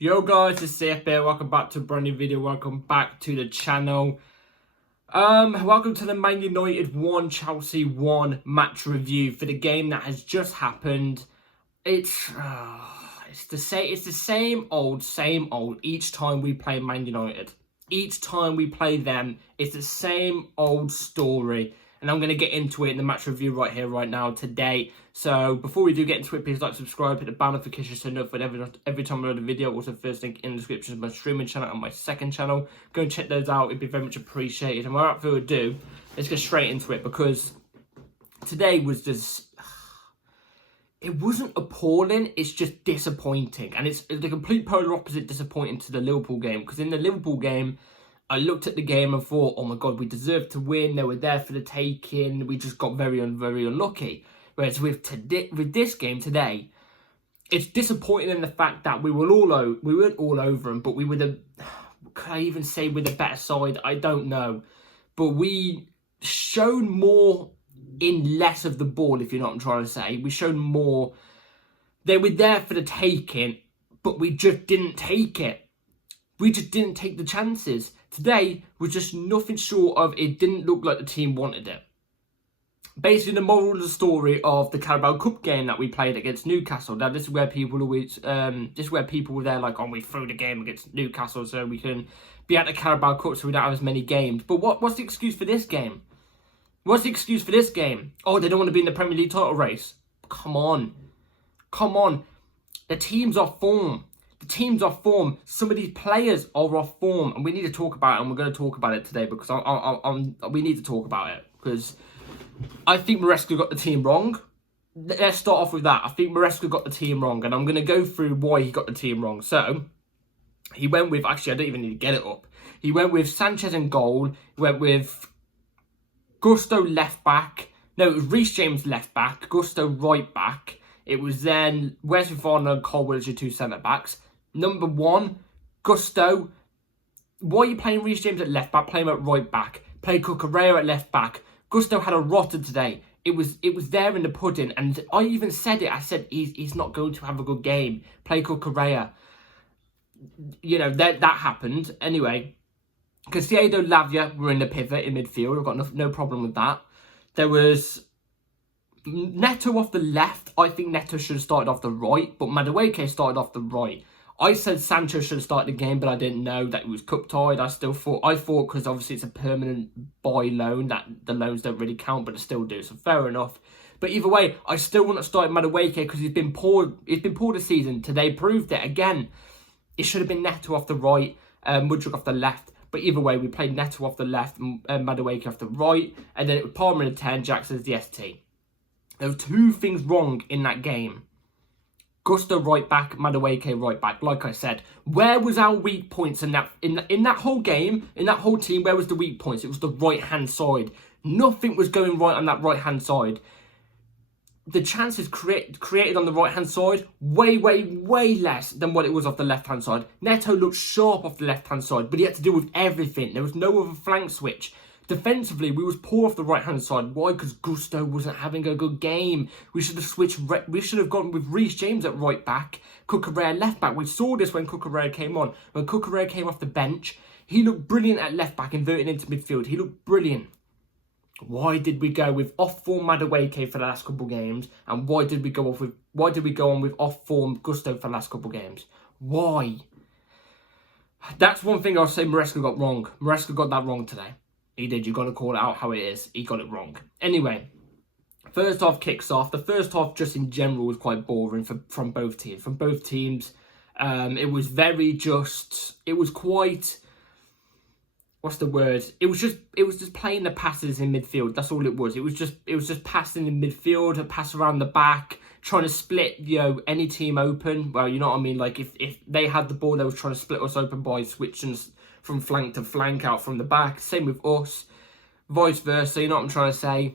Yo guys, it's CF here. Welcome back to a brand new video. Welcome back to the channel. Welcome to the Man United 1 Chelsea 1 match review for the game that has just happened. It's the same old each time we play Man United. Each time we play them, it's the same old story. And I'm going to get into it in the match review right here, right now, today. So, before we do get into it, please like, subscribe, hit the bell notification so notified every time I load a video. Also, first link in the description is my streaming channel and my second channel. Go and check those out. It'd be very much appreciated. And without further ado, let's get straight into it. Because today was just... It wasn't appalling, it's just disappointing. And it's the complete polar opposite disappointing to the Liverpool game. Because in the Liverpool game, I looked at the game and thought, oh my God, we deserved to win. They were there for the taking. We just got very unlucky. Whereas with this game today, it's disappointing in the fact that we weren't all over them, but we were could I even say we're the better side? I don't know. But we showed more in less of the ball, if you know what I'm trying to say. We showed more. They were there for the taking, but we just didn't take it. We just didn't take the chances. Today was just nothing short of, it didn't look like the team wanted it. Basically, the moral of the story of the Carabao Cup game that we played against Newcastle. Now, this is where people were there like, oh, we threw the game against Newcastle so we can be at the Carabao Cup so we don't have as many games. But what's the excuse for this game? What's the excuse for this game? Oh, they don't want to be in the Premier League title race. Come on. Come on. The team's off form. The team's off form. Some of these players are off form. And we need to talk about it. And we're going to talk about it today. Because we need to talk about it. Because I think Maresca got the team wrong. Let's start off with that. I think Maresca got the team wrong. And I'm going to go through why he got the team wrong. So, he went with... Actually, I don't even need to get it up. He went with Sanchez in goal. He went with Gusto left back. No, it was Reece James left back. Gusto right back. It was then Wesley Fofana and Cole Wilson, your two centre-backs. Number one, Gusto. Why are you playing Reece James at left back? Play him at right back. Play Cucurella at left back. Gusto had a rotter today. It was there in the pudding. And I even said it. I said, he's not going to have a good game. Play Cucurella. You know, that happened. Anyway, Caicedo, Lavia were in the pivot in midfield. I've got no problem with that. There was Neto off the left. I think Neto should have started off the right, but Madueke started off the right. I said Sancho should have started the game, but I didn't know that it was cup tied. I thought because obviously it's a permanent buy loan that the loans don't really count, but they still do. So fair enough. But either way, I still want to start Madueke because he's been poor. He's been poor this season. Today proved it again. It should have been Neto off the right, Mudryk off the left. But either way, we played Neto off the left, Madueke off the right, and then it was Palmer in the 10, Jackson as the ST. There were two things wrong in that game. Gusto right back, Madueke right back. Like I said, where was our weak points in that whole game, in that whole team? Where was the weak points? It was the right hand side. Nothing was going right on that right hand side. The chances created on the right hand side way less than what it was off the left hand side. Neto looked sharp off the left hand side, but he had to deal with everything. There was no other flank switch. Defensively, we was poor off the right-hand side. Why? Because Gusto wasn't having a good game. We should have switched. We should have gone with Reece James at right back, Cucurella left back. We saw this when Cucurella came on. When Cucurella came off the bench, he looked brilliant at left back, inverting into midfield. He looked brilliant. Why did we go with off-form Madueke for the last couple of games? And why did we go on with off-form Gusto for the last couple of games? Why? That's one thing I'll say Maresca got wrong. Maresca got that wrong today. He did. You got to call it out how it is. He got it wrong. Anyway, first half kicks off. The first half, just in general, was quite boring from both teams. From both teams, it was it was quite. What's the word? It was just playing the passes in midfield. That's all it was. It was just passing in midfield, a pass around the back, trying to split any team open. Well, you know what I mean. Like if they had the ball, they were trying to split us open by switching from flank to flank out from the back. Same with us, vice versa. You know what I'm trying to say?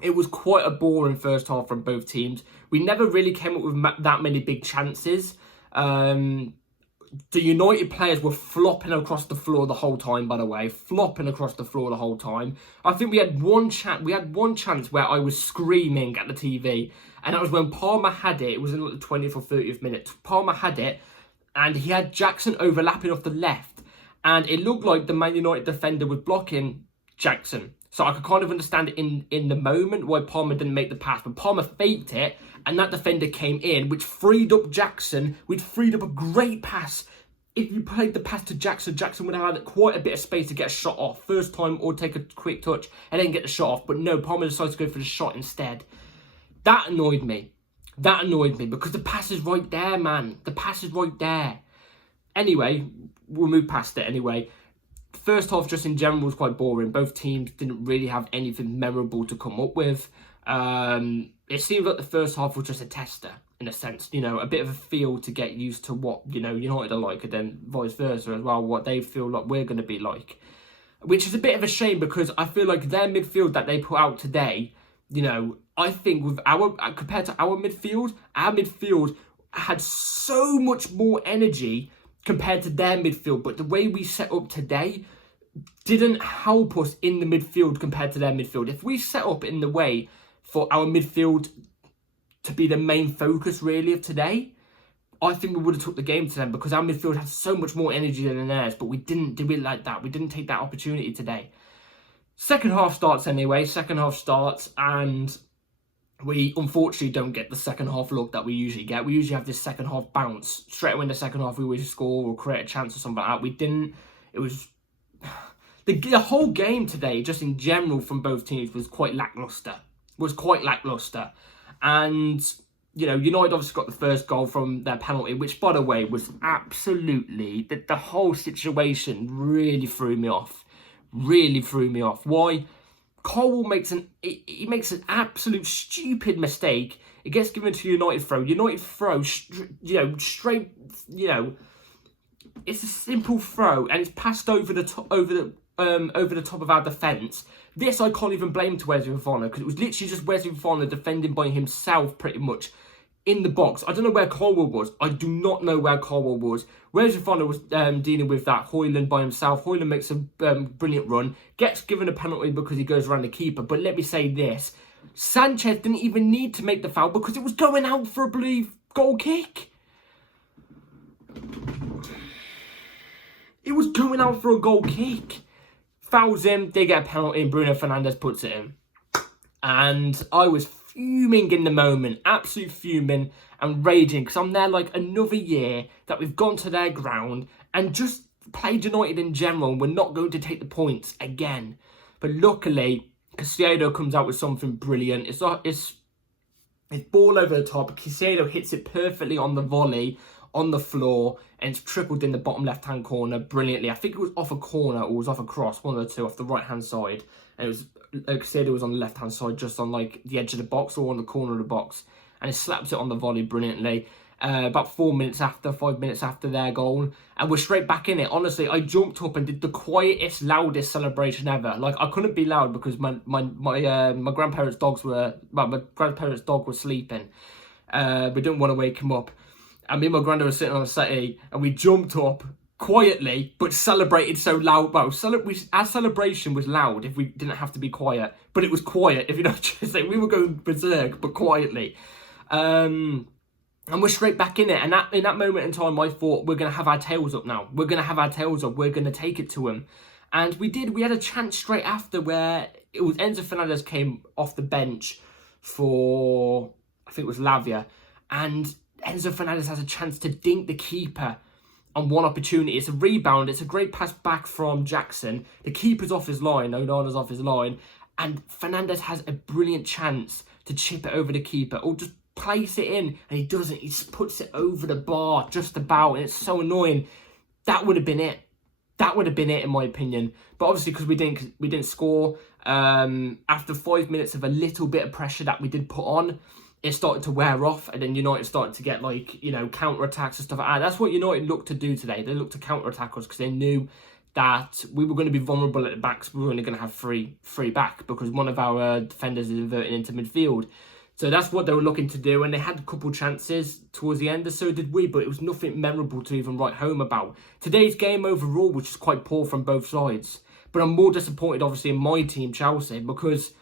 It was quite a boring first half from both teams. We never really came up with that many big chances. The United players were flopping across the floor the whole time, by the way. Flopping across the floor the whole time. I think we had one chance where I was screaming at the TV. And that was when Palmer had it. It was in like the 20th or 30th minute. Palmer had it. and he had Jackson overlapping off the left, and it looked like the Man United defender was blocking Jackson. So I could kind of understand it in the moment why Palmer didn't make the pass, but Palmer faked it, and that defender came in, which freed up Jackson, which freed up a great pass. If you played the pass to Jackson, Jackson would have had quite a bit of space to get a shot off first time, or take a quick touch and then get the shot off. But no, Palmer decided to go for the shot instead. That annoyed me. That annoyed me because the pass is right there, man. The pass is right there. Anyway, we'll move past it anyway. First half, just in general, was quite boring. Both teams didn't really have anything memorable to come up with. It seemed like the first half was just a tester, in a sense. You know, a bit of a feel to get used to what, you know, United are like, and then vice versa as well, what they feel like we're going to be like. Which is a bit of a shame because I feel like their midfield that they put out today, you know, I think with compared to our midfield had so much more energy compared to their midfield. But the way we set up today didn't help us in the midfield compared to their midfield. If we set up in the way for our midfield to be the main focus really of today, I think we would have took the game to them because our midfield has so much more energy than theirs, but we didn't do it like that. We didn't take that opportunity today. Second half starts anyway. Second half starts and we unfortunately don't get the second half look that we usually get. We usually have this second half bounce. Straight away in the second half we always score or create a chance or something like that. We didn't. It was... The whole game today, just in general from both teams, was quite lacklustre. And, you know, United obviously got the first goal from their penalty, which, by the way, was absolutely... The whole situation really threw me off. Really threw me off. Why? Colwill makes he makes an absolute stupid mistake. It gets given to United throw. United throw, straight, it's a simple throw and it's passed over the top of our defence. This I can't even blame to Wesley Fofana because it was literally just Wesley Fofana defending by himself pretty much in the box. I don't know where Colwill was. I do not know where Colwill was. Wesley Fofana was dealing with that Højlund by himself. Højlund makes a brilliant run, gets given a penalty because he goes around the keeper. But let me say this, Sanchez didn't even need to make the foul because it was going out for a goal kick. It was going out for a goal kick. Fouls him, they get a penalty, and Bruno Fernandes puts it in. And I was fuming in the moment, absolute fuming and raging, because I'm there like another year that we've gone to their ground and just played United in general, and we're not going to take the points again. But luckily, Caicedo comes out with something brilliant. It's ball over the top. Caicedo hits it perfectly on the volley, on the floor, and it's trickled in the bottom left-hand corner brilliantly. I think it was off a corner or it was off a cross, one of the two, off the right-hand side. And it was Caicedo was on the left-hand side, just on like the edge of the box or on the corner of the box. And he slaps it on the volley brilliantly. About 5 minutes after their goal. And we're straight back in it. Honestly, I jumped up and did the quietest, loudest celebration ever. Like, I couldn't be loud because my grandparents' dogs were... Well, my grandparents' dog was sleeping. We didn't want to wake him up. And me and my granddad were sitting on the settee, and we jumped up quietly, but celebrated so loud. Well, our celebration was loud if we didn't have to be quiet, but it was quiet, if you know what I'm saying. We were going berserk, but quietly. And we're straight back in it. And in that moment in time, I thought, we're going to have our tails up now. We're going to have our tails up. We're going to take it to him. And we did. We had a chance straight after where it was Enzo Fernandez came off the bench for, I think it was Lavia, and Enzo Fernandez has a chance to dink the keeper on one opportunity. It's a rebound. It's a great pass back from Jackson. The keeper's off his line. Onana's off his line. And Fernandez has a brilliant chance to chip it over the keeper or just place it in. And he doesn't. He just puts it over the bar just about. And it's so annoying. That would have been it. That would have been it in my opinion. But obviously because we didn't score, after 5 minutes of a little bit of pressure that we did put on, it started to wear off, and then United started to get, like, counter-attacks and stuff like that. That's what United looked to do today. They looked to counter-attack us because they knew that we were going to be vulnerable at the backs. We were only going to have free back because one of our defenders is inverting into midfield. So that's what they were looking to do, and they had a couple chances towards the end, and so did we, but it was nothing memorable to even write home about. Today's game overall was just quite poor from both sides. But I'm more disappointed, obviously, in my team, Chelsea, because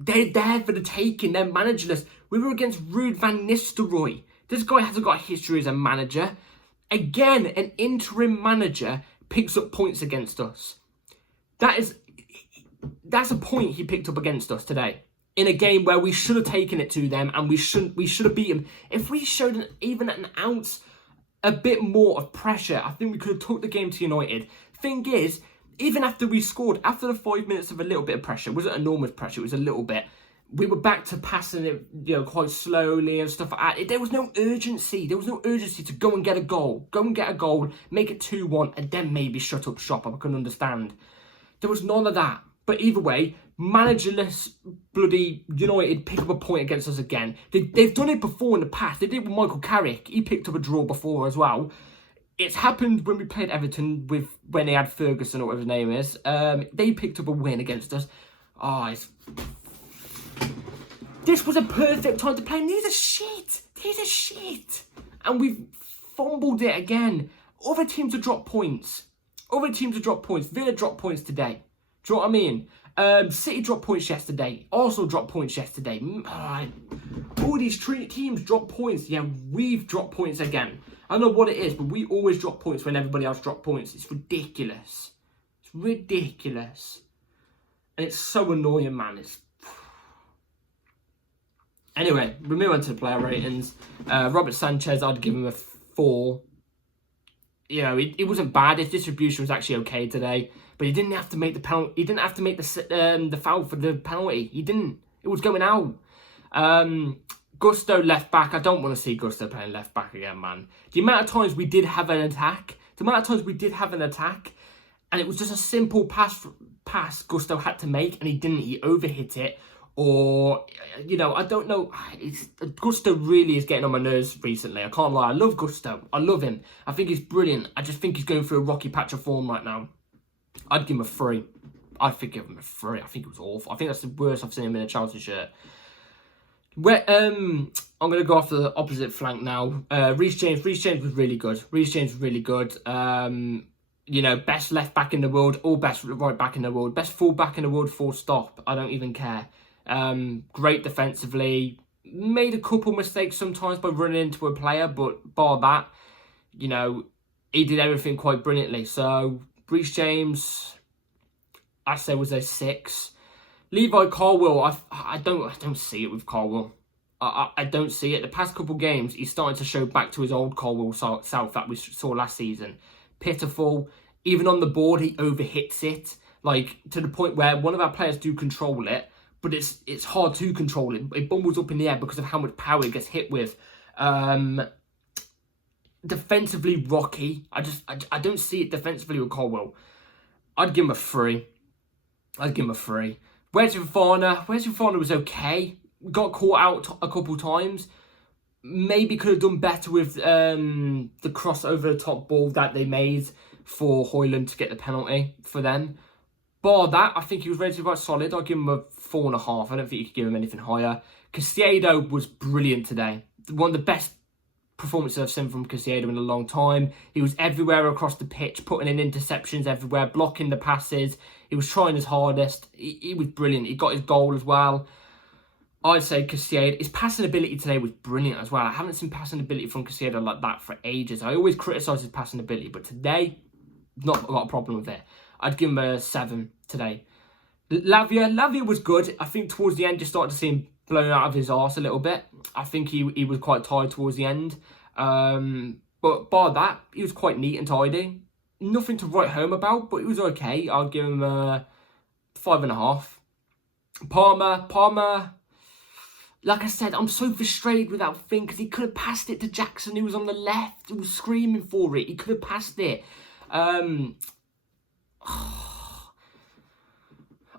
they're there for the taking. They're managerless. We were against Ruud van Nistelrooy. This guy hasn't got a history as a manager. Again, an interim manager picks up points against us. That's a point he picked up against us today in a game where we should have taken it to them and we should have beaten them. If we showed even an ounce, a bit more of pressure, I think we could have took the game to United. Thing is, even after we scored, after the 5 minutes of a little bit of pressure, it wasn't enormous pressure, it was a little bit. We were back to passing it, quite slowly and stuff like that. There was no urgency. There was no urgency to go and get a goal. Go and get a goal, make it 2-1, and then maybe shut up shop. I couldn't understand. There was none of that. But either way, managerless bloody United pick up a point against us again. They've done it before in the past. They did it with Michael Carrick. He picked up a draw before as well. It's happened when we played Everton when they had Ferguson or whatever his name is. They picked up a win against us. This was a perfect time to play. These are shit. These are shit. And we've fumbled it again. Other teams have dropped points. Villa dropped points today. Do you know what I mean? City dropped points yesterday. Arsenal dropped points yesterday. All these teams dropped points. Yeah, we've dropped points again. I don't know what it is, but we always drop points when everybody else dropped points. It's ridiculous. It's ridiculous. And it's so annoying, man. Anyway, we move on to the player ratings. Robert Sanchez, I'd give him a 4. It wasn't bad. His distribution was actually okay today, but he didn't have to make the penalty. He didn't have to make the foul for the penalty. He didn't. It was going out. Gusto left back. I don't want to see Gusto playing left back again, man. The amount of times we did have an attack, and it was just a simple pass Gusto had to make, and he didn't. He overhit it. Or, I don't know. Gusto really is getting on my nerves recently. I can't lie. I love Gusto. I love him. I think he's brilliant. I just think he's going through a rocky patch of form right now. I'd give him a 3. I think give him a 3. I think it was awful. I think that's the worst I've seen him in a Chelsea shirt. I'm going to go off the opposite flank now. Reece James. Reece James was really good. Best left back in the world, or best right back in the world, best full back in the world, full stop. I don't even care. Great defensively. Made a couple mistakes sometimes by running into a player, but bar that, he did everything quite brilliantly. So Reece James, I say was a 6. Levi Colwill, I don't see it with Colwill. I don't see it. The past couple games, he's starting to show back to his old Colwill self that we saw last season. Pitiful. Even on the board, he overhits it, to the point where one of our players do control it, but it's hard to control it. It bumbles up in the air because of how much power it gets hit with. Defensively rocky. I don't see it defensively with Colwill. I'd give him a 3. Where's Fofana? Was okay. Got caught out a couple times. Maybe could have done better with the cross over the top ball that they made for Højlund to get the penalty for them. Bar that, I think he was relatively quite solid. I'll give him a 4.5. I don't think you could give him anything higher. Caicedo was brilliant today. One of the best performances I've seen from Caicedo in a long time. He was everywhere across the pitch, putting in interceptions everywhere, blocking the passes. He was trying his hardest. He was brilliant. He got his goal as well. I'd say Caicedo, his passing ability today was brilliant as well. I haven't seen passing ability from Caicedo like that for ages. I always criticise his passing ability, but today, not got a problem with it. I'd give him a 7 today. Lavia was good. I think towards the end, you started to see him blown out of his arse a little bit. I think he was quite tired towards the end. But bar that, he was quite neat and tidy. Nothing to write home about, but it was okay. I'll give him a 5.5. Palmer, like I said, I'm so frustrated with that thing because he could have passed it to Jackson, who was on the left, who was screaming for it. He could have passed it.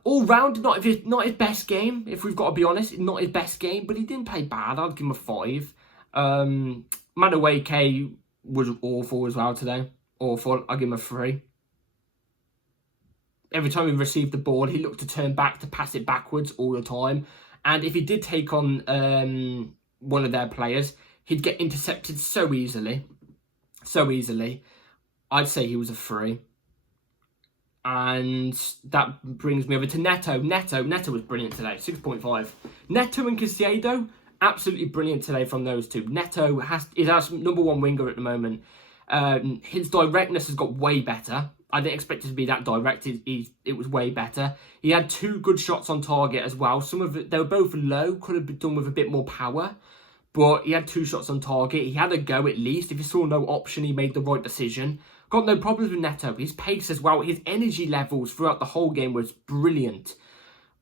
All round, not his best game, if we've got to be honest. Not his best game, but he didn't play bad. I'd give him a 5. Madueke was awful as well today. Awful. I'll give him a 3. Every time he received the ball, he looked to turn back to pass it backwards all the time. And if he did take on one of their players, he'd get intercepted so easily. I'd say he was a 3. And that brings me over to Neto. Neto was brilliant today, 6.5. Neto and Caicedo, absolutely brilliant today from those two. Neto is our number 1 winger at the moment. His directness has got way better. I didn't expect it to be that direct. It was way better. He had 2 good shots on target as well. Some of it, they were both low, could have been done with a bit more power. But he had 2 shots on target. He had a go at least. If he saw no option, he made the right decision. Got no problems with Neto. His pace as well. His energy levels throughout the whole game was brilliant.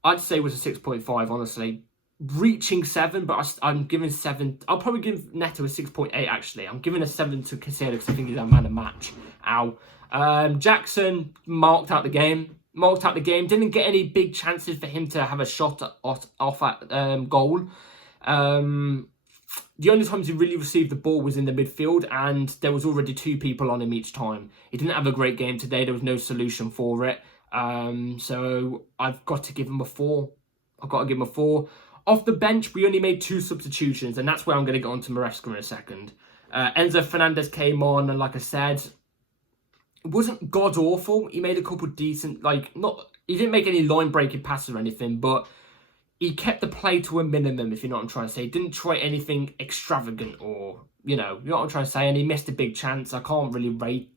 I'd say it was a 6.5, honestly. Reaching 7, but I'm giving 7. I'll probably give Neto a 6.8, actually. I'm giving a 7 to Caicedo because I think he's a man of match. Ow. Jackson marked out the game. Didn't get any big chances for him to have a shot off at goal. The only times he really received the ball was in the midfield, and there was already 2 people on him each time. He didn't have a great game today. There was no solution for it. So I've got to give him a 4. Off the bench, we only made 2 substitutions, and that's where I'm going to get on to Maresca in a second. Enzo Fernandez came on, and like I said, it wasn't god-awful. He made a couple decent, he didn't make any line-breaking passes or anything, but he kept the play to a minimum, if you know what I'm trying to say. He didn't try anything extravagant or, you know what I'm trying to say, and he missed a big chance. I can't really rate.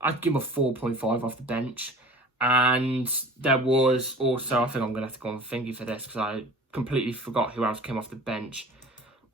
I'd give him a 4.5 off the bench. And there was also, I think I'm going to have to go on thingy for this because I completely forgot who else came off the bench.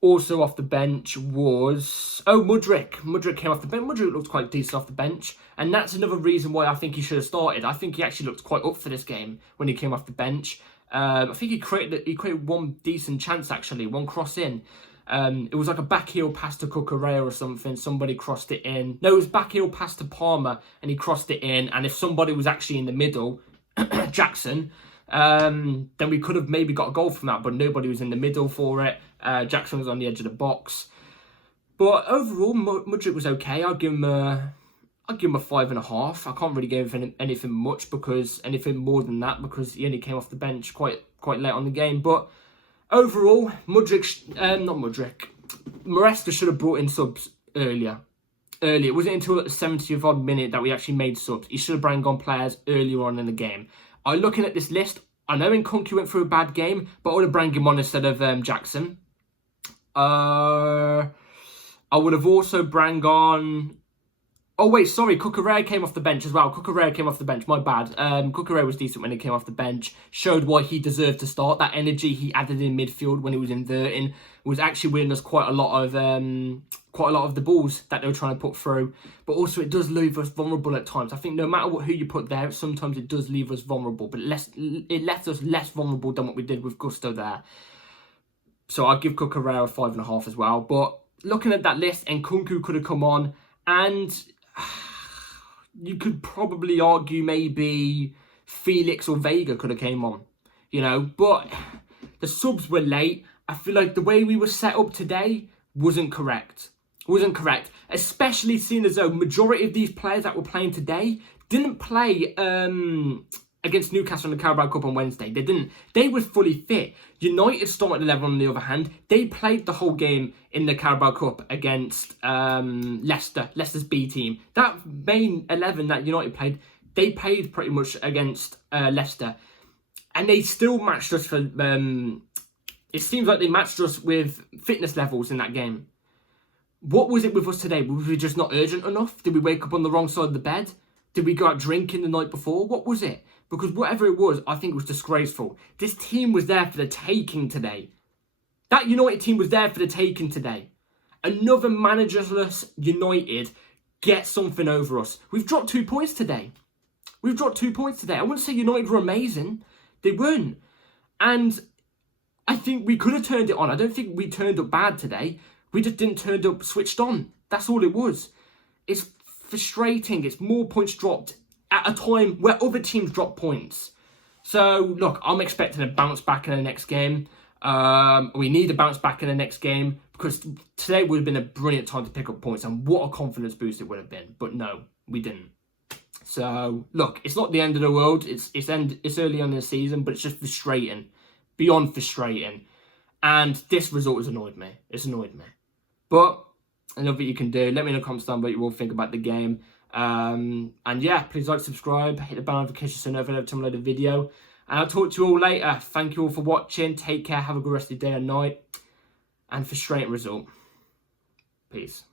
Also off the bench was... Oh, Mudryk. Mudryk came off the bench. Mudryk looked quite decent off the bench. And that's another reason why I think he should have started. I think he actually looked quite up for this game when he came off the bench. I think he created 1 decent chance, actually. 1 cross in. It was like a backheel pass to Cucurella or something. Somebody crossed it in. No, it was backheel pass to Palmer and he crossed it in. And if somebody was actually in the middle, Jackson, then we could have maybe got a goal from that. But nobody was in the middle for it. Jackson was on the edge of the box. But overall, Mudryk was okay. I'll give him a 5.5. I can't really give him anything more than that because he only came off the bench quite late on the game. But overall, Maresca should have brought in subs earlier. It wasn't until the 70th odd minute that we actually made subs. He should have brought on players earlier on in the game. Looking at this list, I know Nkunku went through a bad game, but I would have brought him on instead of Jackson. I would have also brought on... Oh, wait, sorry. Cucurella came off the bench as well. My bad. Cucurella was decent when he came off the bench. Showed why he deserved to start. That energy he added in midfield when he was inverting was actually winning us quite a lot of the balls that they were trying to put through. But also, it does leave us vulnerable at times. I think no matter who you put there, sometimes it does leave us vulnerable. But it left us less vulnerable than what we did with Gusto there. So I'd give Cucurella a 5.5 as well. But looking at that list, Nkunku could have come on, and you could probably argue maybe Felix or Vega could have came on, you know. But the subs were late. I feel like the way we were set up today wasn't correct. Especially seeing as though majority of these players that were playing today didn't play against Newcastle in the Carabao Cup on Wednesday. They didn't. They were fully fit. United started 11 on the other hand. They played the whole game in the Carabao Cup against Leicester's B team. That main 11 that United played, they played pretty much against Leicester. And they still matched us for... it seems like they matched us with fitness levels in that game. What was it with us today? Was we just not urgent enough? Did we wake up on the wrong side of the bed? Did we go out drinking the night before? What was it? Because whatever it was, I think it was disgraceful. This team was there for the taking today. That United team was there for the taking today. Another managerless United get something over us. We've dropped 2 points today. I wouldn't say United were amazing. They weren't. And I think we could have turned it on. I don't think we turned up bad today. We just didn't turn up switched on. That's all it was. It's frustrating. It's more points dropped at a time where other teams drop points. So, look, I'm expecting a bounce back in the next game. We need a bounce back in the next game because today would have been a brilliant time to pick up points, and what a confidence boost it would have been. But no, we didn't. So, look, it's not the end of the world. It's early on in the season, but it's just frustrating. Beyond frustrating. And this result has annoyed me. It's annoyed me. But I love what you can do. Let me know in the comments down what you all think about the game. And yeah, please like, subscribe, hit the bell notification so you know every time I load a video. And I'll talk to you all later. Thank you all for watching. Take care. Have a good rest of your day and night. And frustrating result. Peace.